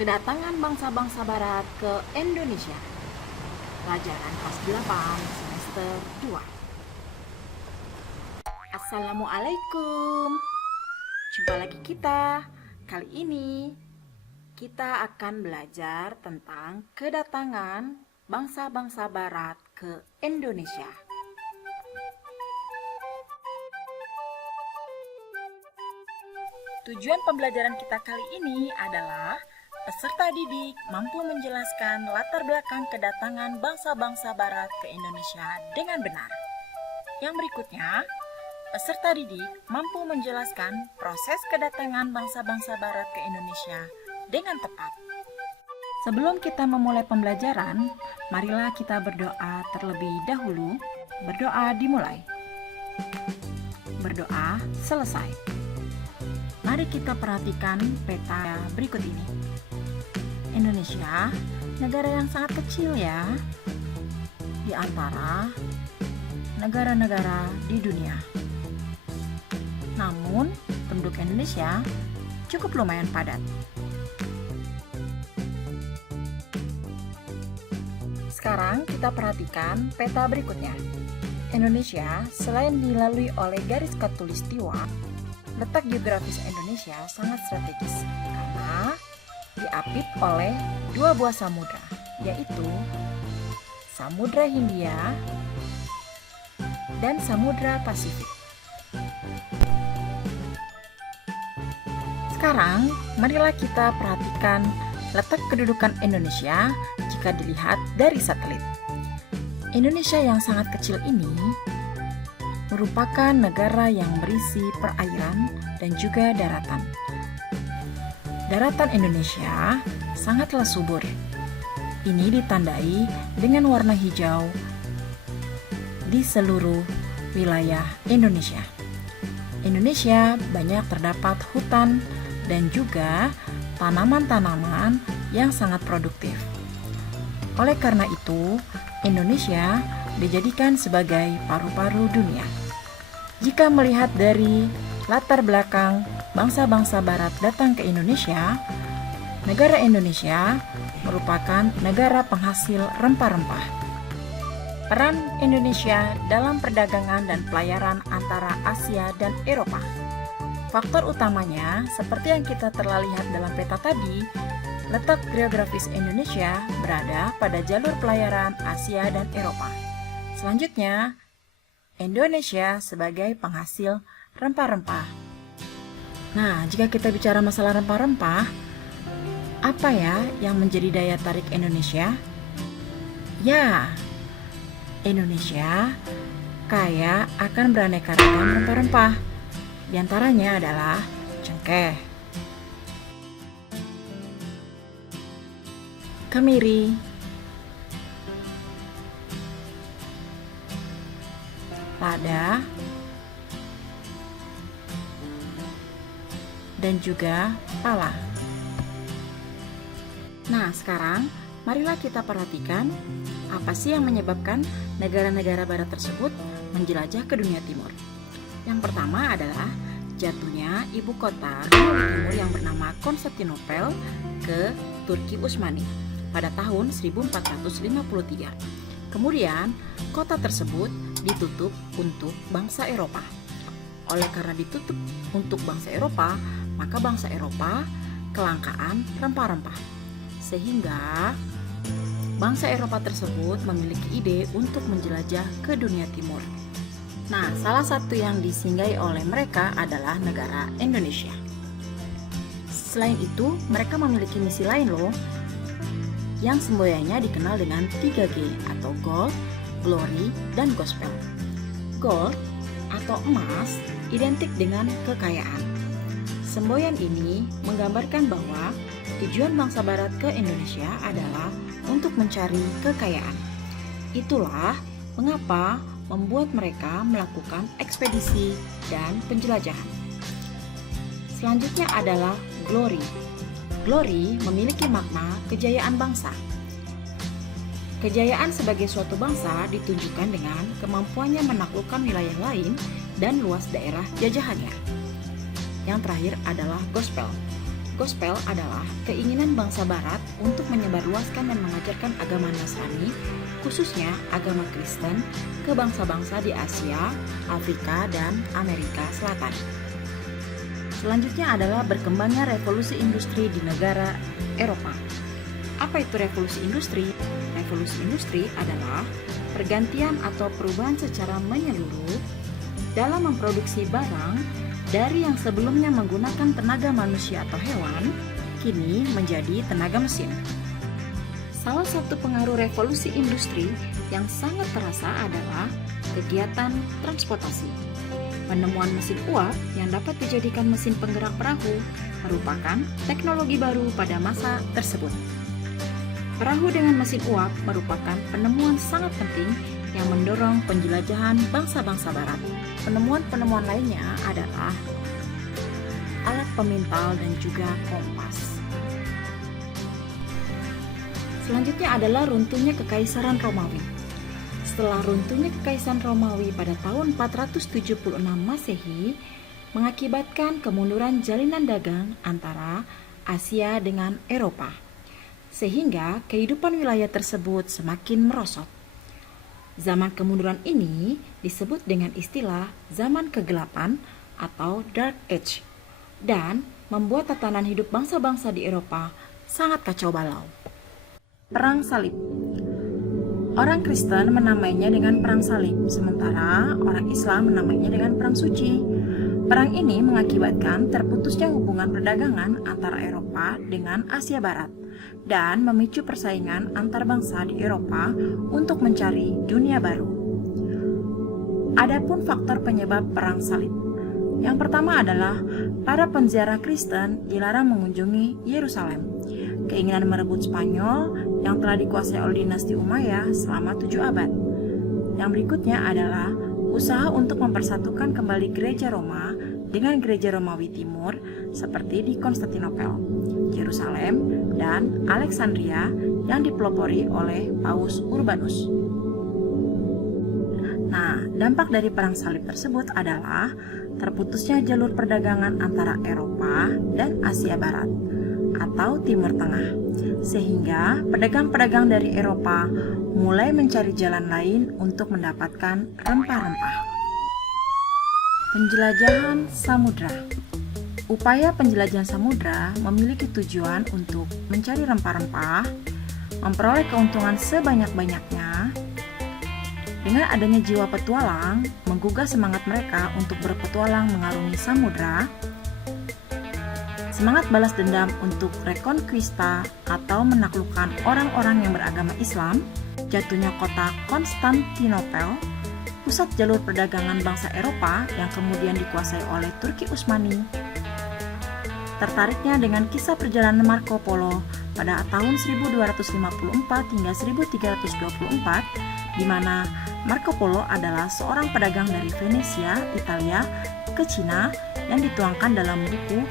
Kedatangan bangsa-bangsa barat ke Indonesia. Pelajaran kelas 8 semester 2. Assalamualaikum. Jumpa lagi kita. Kali ini kita akan belajar tentang kedatangan bangsa-bangsa barat ke Indonesia. Tujuan pembelajaran kita kali ini adalah peserta didik mampu menjelaskan latar belakang kedatangan bangsa-bangsa barat ke Indonesia dengan benar. Yang berikutnya, peserta didik mampu menjelaskan proses kedatangan bangsa-bangsa barat ke Indonesia dengan tepat. Sebelum kita memulai pembelajaran, marilah kita berdoa terlebih dahulu. Berdoa dimulai. Berdoa selesai. Mari kita perhatikan peta berikut ini. Indonesia, negara yang sangat kecil ya, di antara negara-negara di dunia. Namun, penduduk Indonesia cukup lumayan padat. Sekarang kita perhatikan peta berikutnya. Indonesia, selain dilalui oleh garis khatulistiwa, letak geografis Indonesia sangat strategis karena diapit oleh dua buah samudra, yaitu Samudra Hindia dan Samudra Pasifik. Sekarang, marilah kita perhatikan letak kedudukan Indonesia jika dilihat dari satelit. Indonesia yang sangat kecil ini merupakan negara yang berisi perairan dan juga daratan. Daratan Indonesia sangatlah subur. Ini ditandai dengan warna hijau di seluruh wilayah Indonesia. Indonesia banyak terdapat hutan dan juga tanaman-tanaman yang sangat produktif. Oleh karena itu, Indonesia dijadikan sebagai paru-paru dunia. Jika melihat dari latar belakang bangsa-bangsa barat datang ke Indonesia, negara Indonesia merupakan negara penghasil rempah-rempah. Peran Indonesia dalam perdagangan dan pelayaran antara Asia dan Eropa. Faktor utamanya, seperti yang kita telah lihat dalam peta tadi, letak geografis Indonesia berada pada jalur pelayaran Asia dan Eropa. Selanjutnya, Indonesia sebagai penghasil rempah-rempah. Nah, jika kita bicara masalah rempah-rempah, apa ya yang menjadi daya tarik Indonesia? Ya, Indonesia kaya akan beraneka ragam rempah-rempah. Di antaranya adalah cengkeh, kemiri, lada, dan juga pala. Nah, sekarang marilah kita perhatikan apa sih yang menyebabkan negara-negara barat tersebut menjelajah ke dunia timur. Yang pertama adalah jatuhnya ibu kota Romawi Timur yang bernama Konstantinopel ke Turki Utsmani pada tahun 1453. Kemudian, kota tersebut ditutup untuk bangsa Eropa. Oleh karena ditutup untuk bangsa Eropa, maka bangsa Eropa kelangkaan rempah-rempah. Sehingga bangsa Eropa tersebut memiliki ide untuk menjelajah ke dunia timur. Nah, salah satu yang disinggahi oleh mereka adalah negara Indonesia. Selain itu, mereka memiliki misi lain loh, yang semboyannya dikenal dengan 3G atau Gold, Glory, dan Gospel. Gold atau emas identik dengan kekayaan. Semboyan ini menggambarkan bahwa tujuan bangsa barat ke Indonesia adalah untuk mencari kekayaan. Itulah mengapa membuat mereka melakukan ekspedisi dan penjelajahan. Selanjutnya adalah Glory. Glory memiliki makna kejayaan bangsa. Kejayaan sebagai suatu bangsa ditunjukkan dengan kemampuannya menaklukkan wilayah lain dan luas daerah jajahannya. Yang terakhir adalah Gospel. Gospel adalah keinginan bangsa Barat untuk menyebarluaskan dan mengajarkan agama Nasrani, khususnya agama Kristen, ke bangsa-bangsa di Asia, Afrika, dan Amerika Selatan. Selanjutnya adalah berkembangnya revolusi industri di negara Eropa. Apa itu revolusi industri? Revolusi industri adalah pergantian atau perubahan secara menyeluruh dalam memproduksi barang dari yang sebelumnya menggunakan tenaga manusia atau hewan, kini menjadi tenaga mesin. Salah satu pengaruh revolusi industri yang sangat terasa adalah kegiatan transportasi. Penemuan mesin uap yang dapat dijadikan mesin penggerak perahu merupakan teknologi baru pada masa tersebut. Perahu dengan mesin uap merupakan penemuan sangat penting yang mendorong penjelajahan bangsa-bangsa Barat. Penemuan-penemuan lainnya adalah alat pemintal dan juga kompas. Selanjutnya adalah runtuhnya Kekaisaran Romawi. Setelah runtuhnya Kekaisaran Romawi pada tahun 476 Masehi, mengakibatkan kemunduran jalinan dagang antara Asia dengan Eropa, sehingga kehidupan wilayah tersebut semakin merosot. Zaman kemunduran ini disebut dengan istilah zaman kegelapan atau Dark Age dan membuat tatanan hidup bangsa-bangsa di Eropa sangat kacau balau. Perang Salib. Orang Kristen menamainya dengan Perang Salib, sementara orang Islam menamainya dengan Perang Suci. Perang ini mengakibatkan terputusnya hubungan perdagangan antara Eropa dengan Asia Barat dan memicu persaingan antar bangsa di Eropa untuk mencari dunia baru. Adapun faktor penyebab Perang Salib. Yang pertama adalah para penziarah Kristen dilarang mengunjungi Yerusalem. Keinginan merebut Spanyol yang telah dikuasai oleh dinasti Umayyah selama 7 abad. Yang berikutnya adalah usaha untuk mempersatukan kembali gereja Roma dengan gereja Romawi Timur seperti di Konstantinopel, Yerusalem, dan Alexandria yang dipelopori oleh Paus Urbanus. Nah, dampak dari Perang Salib tersebut adalah terputusnya jalur perdagangan antara Eropa dan Asia Barat atau Timur Tengah, sehingga pedagang-pedagang dari Eropa mulai mencari jalan lain untuk mendapatkan rempah-rempah. Penjelajahan samudra. Upaya penjelajahan samudra memiliki tujuan untuk mencari rempah-rempah, memperoleh keuntungan sebanyak-banyaknya. Dengan adanya jiwa petualang, menggugah semangat mereka untuk berpetualang mengarungi samudra, semangat balas dendam untuk reconquista atau menaklukkan orang-orang yang beragama Islam, jatuhnya kota Konstantinopel, pusat jalur perdagangan bangsa Eropa yang kemudian dikuasai oleh Turki Utsmani. Tertariknya dengan kisah perjalanan Marco Polo pada tahun 1254 hingga 1324, di mana Marco Polo adalah seorang pedagang dari Venesia, Italia, ke Cina yang dituangkan dalam buku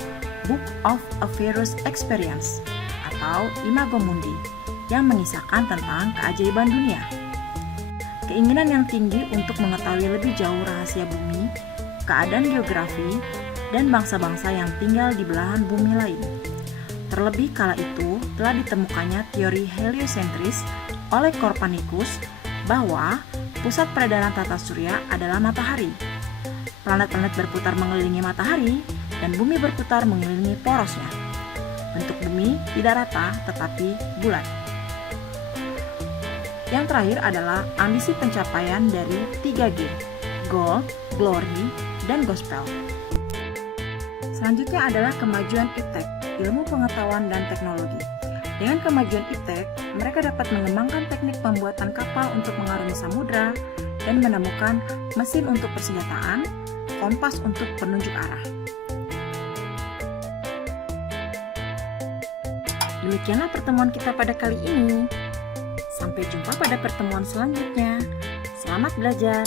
Book of a Pharaoh's Experience atau Imago Mundi yang mengisahkan tentang keajaiban dunia. Keinginan yang tinggi untuk mengetahui lebih jauh rahasia bumi, keadaan geografi, dan bangsa-bangsa yang tinggal di belahan bumi lain. Terlebih kala itu telah ditemukannya teori heliosentris oleh Copernicus bahwa pusat peredaran tata surya adalah matahari. Planet-planet berputar mengelilingi matahari dan bumi berputar mengelilingi porosnya. Bentuk bumi tidak rata tetapi bulat. Yang terakhir adalah ambisi pencapaian dari 3G, Gold, Glory, dan Gospel. Selanjutnya adalah kemajuan iptek, ilmu pengetahuan dan teknologi. Dengan kemajuan iptek, mereka dapat mengembangkan teknik pembuatan kapal untuk mengarungi samudra dan menemukan mesin untuk persenjataan, kompas untuk penunjuk arah. Demikianlah pertemuan kita pada kali ini. Sampai jumpa pada pertemuan selanjutnya. Selamat belajar,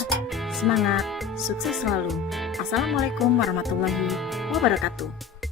semangat, sukses selalu. Assalamualaikum warahmatullahi wabarakatuh.